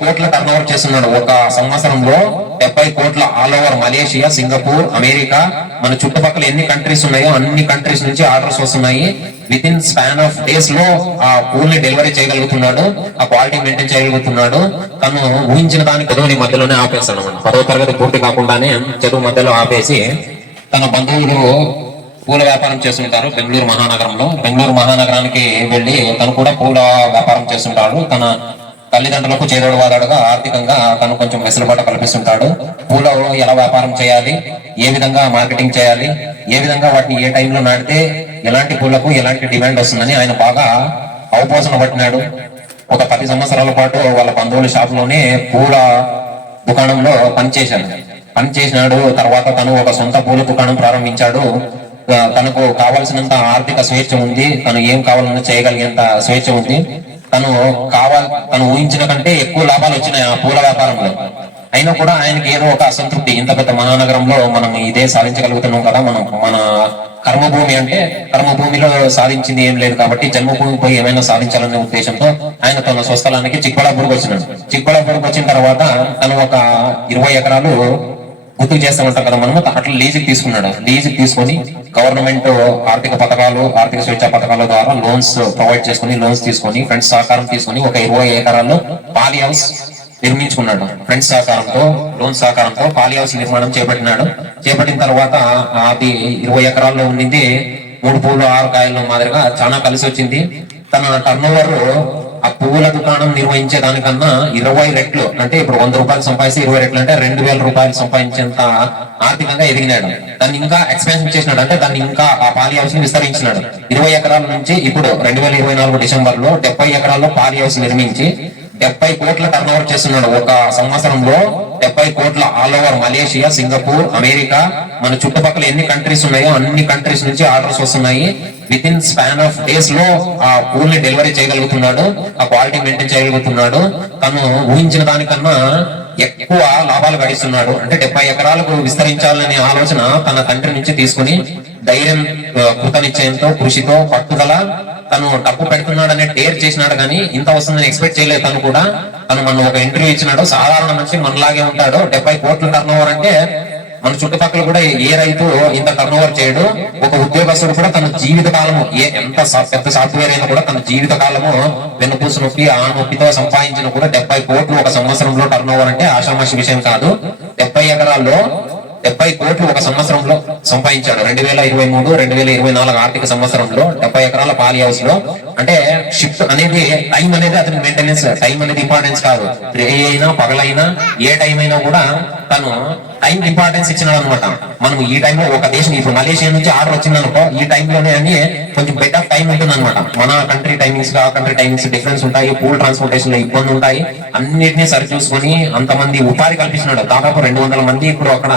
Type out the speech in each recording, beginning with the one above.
కోట్ల turn over చేస్తున్నాడు ఒక సంవత్సరంలో. 70 కోట్ల all over Malaysia, Singapore, America, మన చుట్టుపక్కల ఎన్ని కంట్రీస్ ఉన్నాయో అన్ని కంట్రీస్ నుంచి ఆర్డర్స్ వస్తున్నాయి. With in span of days లో ఆ పూల్ ని డెలివరీ చేయగలుగుతున్నాడు, ఆ క్వాలిటీ మెయింటైన్ చేయగలుగుతున్నాడు. తను ఊహించిన దానికి చదువుని మధ్యలోనే ఆపేస్తాడు అన్నమాట. 10వ తరగతి పూర్తి కాకుండానే చదువు మధ్యలో ఆపేసి తన బంధువులు పూల వ్యాపారం చేస్తుంటారు బెంగళూరు మహానగరంలో. బెంగళూరు మహానగరానికి వెళ్లి తను కూడా పూల వ్యాపారం చేస్తుంటాడు. తన తల్లిదండ్రులకు చేదోడు వాదాడుగా ఆర్థికంగా తను కొంచెం వెసులుబాటు కల్పిస్తుంటాడు. పూల ఎలా వ్యాపారం చేయాలి, ఏ విధంగా మార్కెటింగ్ చేయాలి, ఏ విధంగా వాటిని ఏ టైంలో నాటితే ఎలాంటి పూలకు ఎలాంటి డిమాండ్ వస్తుందని ఆయన బాగా అవపోసన పట్టినాడు. ఒక 10 సంవత్సరాల పాటు వాళ్ళ బంధువుల షాప్ లోనే పూల దుకాణంలో పనిచేసినాడు. తర్వాత తను ఒక సొంత పూల దుకాణం ప్రారంభించాడు. తనకు కావాల్సినంత ఆర్థిక స్వేచ్ఛ ఉంది, తను ఏం కావాలన్నా చేయగలిగేంత స్వేచ్ఛ ఉంది. తను ఊహించిన కంటే ఎక్కువ లాభాలు వచ్చినాయి ఆ పూల వ్యాపారంలో. అయినా కూడా ఆయనకి ఏదో ఒక అసంతృప్తి, ఇంత పెద్ద మహానగరంలో మనం ఇదే సాధించగలుగుతున్నాం కదా, మన కర్మభూమి అంటే కర్మభూమిలో సాధించింది ఏం లేదు కాబట్టి జన్మభూమి పోయి ఏమైనా సాధించాలనే ఉద్దేశంతో ఆయన తన స్వస్థలానికి చిక్బళాపూర్కి వచ్చినాడు. చిక్బళాపూర్కి వచ్చిన తర్వాత తను ఒక 20 ఎకరాలు గుర్తు చేస్తా ఉంటాం కదా మనము, అట్లా లీజుకి తీసుకున్నాడు. లీజుకి తీసుకొని గవర్నమెంట్ ఆర్థిక పథకాలు, ఆర్థిక స్వేచ్ఛ పథకాల ద్వారా లోన్స్ ప్రొవైడ్ చేసుకుని, లోన్స్ తీసుకొని ఫ్రెండ్స్ సహకారం తీసుకొని ఒక 20 ఎకరాల్లో పాలి హౌస్ నిర్మించుకున్నాడు. ఫ్రెండ్స్ సహకారంతో, లోన్ సహకారంతో పాలి హౌస్ నిర్మాణం చేపట్టినాడు. చేపట్టిన తర్వాత అది 20 ఎకరాల్లో ఉండింది 3 పూలు 6 కాయల మాదిరిగా చాలా కలిసి వచ్చింది. తన టర్న్ ఓవర్ ఆ పువ్వుల దుకాణం నిర్వహించే దానికన్నా 20 రెట్లు, అంటే ఇప్పుడు 100 రూపాయలు సంపాదిస్తే 20 రెట్లు అంటే 2000 రూపాయలు సంపాదించేంత ఆర్థికంగా ఎదిగినాడు. దాన్ని ఇంకా ఎక్స్పాన్షన్ చేసినాడు, అంటే దాన్ని ఇంకా ఆ పాలి హౌస్ ని విస్తరించినాడు. 20 ఎకరాల నుంచి ఇప్పుడు 2024 డిసెంబర్ లో 70 ఎకరాల్లో పాలి హౌస్ నిర్మించి 70 కోట్ల టర్న్ ఓవర్ చేస్తున్నాడు ఒక సంవత్సరంలో. 70 కోట్ల all over Malaysia, Singapore, America, మన చుట్టుపక్కల ఎన్ని కంట్రీస్ ఉన్నాయో అన్ని కంట్రీస్ నుంచి ఆర్డర్స్ వస్తున్నాయి. With in span of days లో ఆ పూల్ ని డెలివరీ చేయగలుగుతున్నాడు, ఆ క్వాలిటీ మెయింటైన్ చేయగలుగుతున్నాడు. తను ఊహించిన దానికన్నా ఎక్కువ లాభాలు గడిస్తున్నాడు. అంటే 70 ఎకరాలకు విస్తరించాలనే ఆలోచన తన తండ్రి నుంచి తీసుకుని ధైర్యం, కృతనిశ్చయంతో, కృషితో, పట్టుదల తను డబ్బు పెడుతున్నాడనే డేర్ చేసినాడు. కానీ ఇంత వస్తుందని ఎక్స్పెక్ట్ చేయలేదు. తను కూడా మన ఒక ఇంటర్వ్యూ ఇచ్చినాడు. సాధారణ మనిషి మనలాగే ఉంటాడు. 70 కోట్ల టర్న్ ఓవర్ అంటే మన చుట్టుపక్కల కూడా ఏ రైతు ఇంత టర్న్ ఓవర్ చేయడు. ఒక ఉద్యోగస్తుడు కూడా తన జీవిత కాలము, ఎంత పెద్ద సాఫ్ట్వేర్ అయినా కూడా తన జీవిత కాలము వెన్నుపూసు నొప్పి, ఆ నొప్పితో సంపాదించిన కూడా 70 కోట్లు ఒక సంవత్సరంలో టర్న్ ఓవర్ అంటే ఆషామాషి విషయం కాదు. 70 ఎకరాల్లో 70 కోట్లు ఒక సంవత్సరంలో సంపాదించాడు. 2023, 2024 ఆర్థిక సంవత్సరంలో 70 ఎకరాల పాలి హౌస్ లో. అంటే షిఫ్ట్ అనేది, టైం అనేది అతని మెయింటెనెన్స్, టైం అనేది ఇంపార్టెన్స్ కాదు. డే అయినా పగలైనా ఏ టైం అయినా కూడా తను టైం ఇంపార్టెన్స్ ఇచ్చినాడు అనమాట. మనం ఈ టైంలో ఒక దేశం, ఇప్పుడు మలేషియా నుంచి ఆర్డర్ వచ్చిందనుకో, ఈ టైంలోనే అని కొంచెం బెటర్ టైం ఉంటుంది అనమాట. మన కంట్రీ టైమింగ్స్, ఆ కంట్రీ టైమింగ్స్ డిఫరెన్స్ ఉంటాయి. పూల్ ట్రాన్స్పోర్టేషన్ లో ఇబ్బంది ఉంటాయి. అన్నిటినీ సరి చూసుకొని అంతమంది ఉపాధి కల్పించినాడు. దాదాపు 200 మంది ఇప్పుడు అక్కడ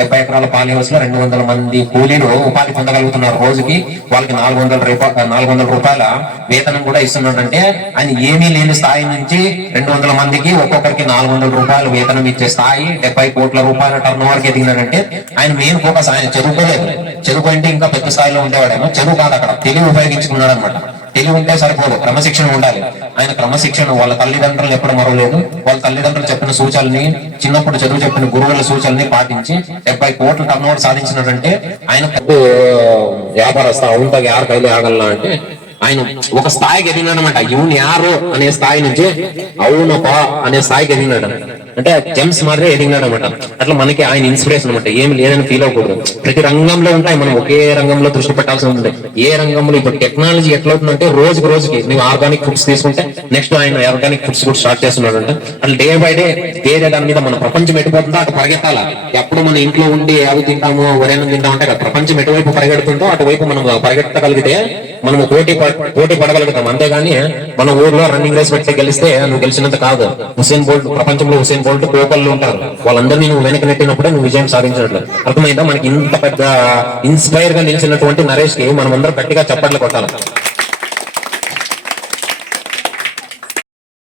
70 ఎకరాల పాలి హౌస్ లో 200 మంది కూలీలు ఉపాధి పొందగలుగుతున్నారు. రోజుకి వాళ్ళకి 400 రూపాయల వేతనం కూడా ఇస్తున్నాడంటే ఆయన ఏమీ లేని స్థాయి నుంచి 200 మందికి ఒక్కొక్కరికి 400 రూపాయలు వేతనం ఇచ్చే స్థాయి 70 కోట్ల రూపాయల టర్న్ ఓవర్ కి ఎదిగినాడంటే ఆయన మెయిన్ ఫోకస్, ఆయన చదువుకోలేదు. చదువుకుంటే ఇంకా పెద్ద స్థాయిలో ఉండేవాడేమో. చదువు కాదు, అక్కడ తెలివి ఉపయోగించుకున్నాడు అనమాట. తెలివి ఉంటే సరిపోదు, క్రమశిక్షణ ఉండాలి. ఆయన క్రమశిక్షణ వాళ్ళ తల్లిదండ్రులు ఎప్పుడు మరవలేదు. వాళ్ళ తల్లిదండ్రులు చెప్పిన సూచనల్ని, చిన్నప్పుడు చదువు చెప్పిన గురువుల సూచనల్ని పాటించి 70 కోట్ల టర్న్ ఓవర్ సాధించినట్టంటే ఆయన వ్యాపారస్థ అవుంటా యారు కైలు ఆగలనా అంటే ఆయన ఒక స్థాయికి ఎదిగినాడు అనమాట. ఇవును యారు అనే స్థాయి నుంచి అవునపా అనే స్థాయికి ఎదిగినాడు. అంటే జెమ్స్ మాత్రమే ఎదిగినాడు అనమాట. అట్లా మనకి ఆయన ఇన్స్పిరేషన్ అనమాట. ఏమి లేదని ఫీల్ అవ్వకూడదు. ప్రతి రంగంలో ఉంటాయి, మనం ఒకే రంగంలో దృష్టి పెట్టాల్సి ఉంటుంది. ఏ రంగంలో ఇప్పుడు టెక్నాలజీ ఎట్లా అవుతుందంటే రోజుకి నువ్వు ఆర్గానిక్ ఫుడ్స్ తీసుకుంటే నెక్స్ట్ ఆయన ఆర్గానిక్ ఫుడ్స్ కూడా స్టార్ట్ చేస్తున్నాడు. అంటే అట్లా డే బై డే వేరే దాని మీద మన ప్రపంచం ఎటుపోతుందో అటు పరిగెత్తాలా. ఎప్పుడు మన ఇంట్లో ఉండి అవి తింటాము, వరేనం తింటాం అంటే ప్రపంచం ఎటువైపు పరిగెడుతుందో అటువైపు మనం పరిగెత్తగలిగితే మనము పోటీ పడగలుగుతాం. అంతేగాని మన ఊర్లో రన్నింగ్ రేస్ పెట్టి గెలిస్తే నువ్వు గెలిచినంత కాదు. హుసేన్ బోల్ట్, ప్రపంచంలో హుసేన్ బోల్ట్ కోపల్లో ఉంటారు. వాళ్ళందరినీ నువ్వు వెనక నెట్టినప్పుడే నువ్వు విజయం సాధించినట్లు. అర్థమైందా? మనకి ఇంత పెద్ద ఇన్స్పైర్ గా నిలిచినటువంటి నరేష్ కి మనం అందరం గట్టిగా చప్పట్లు కొట్టాలి.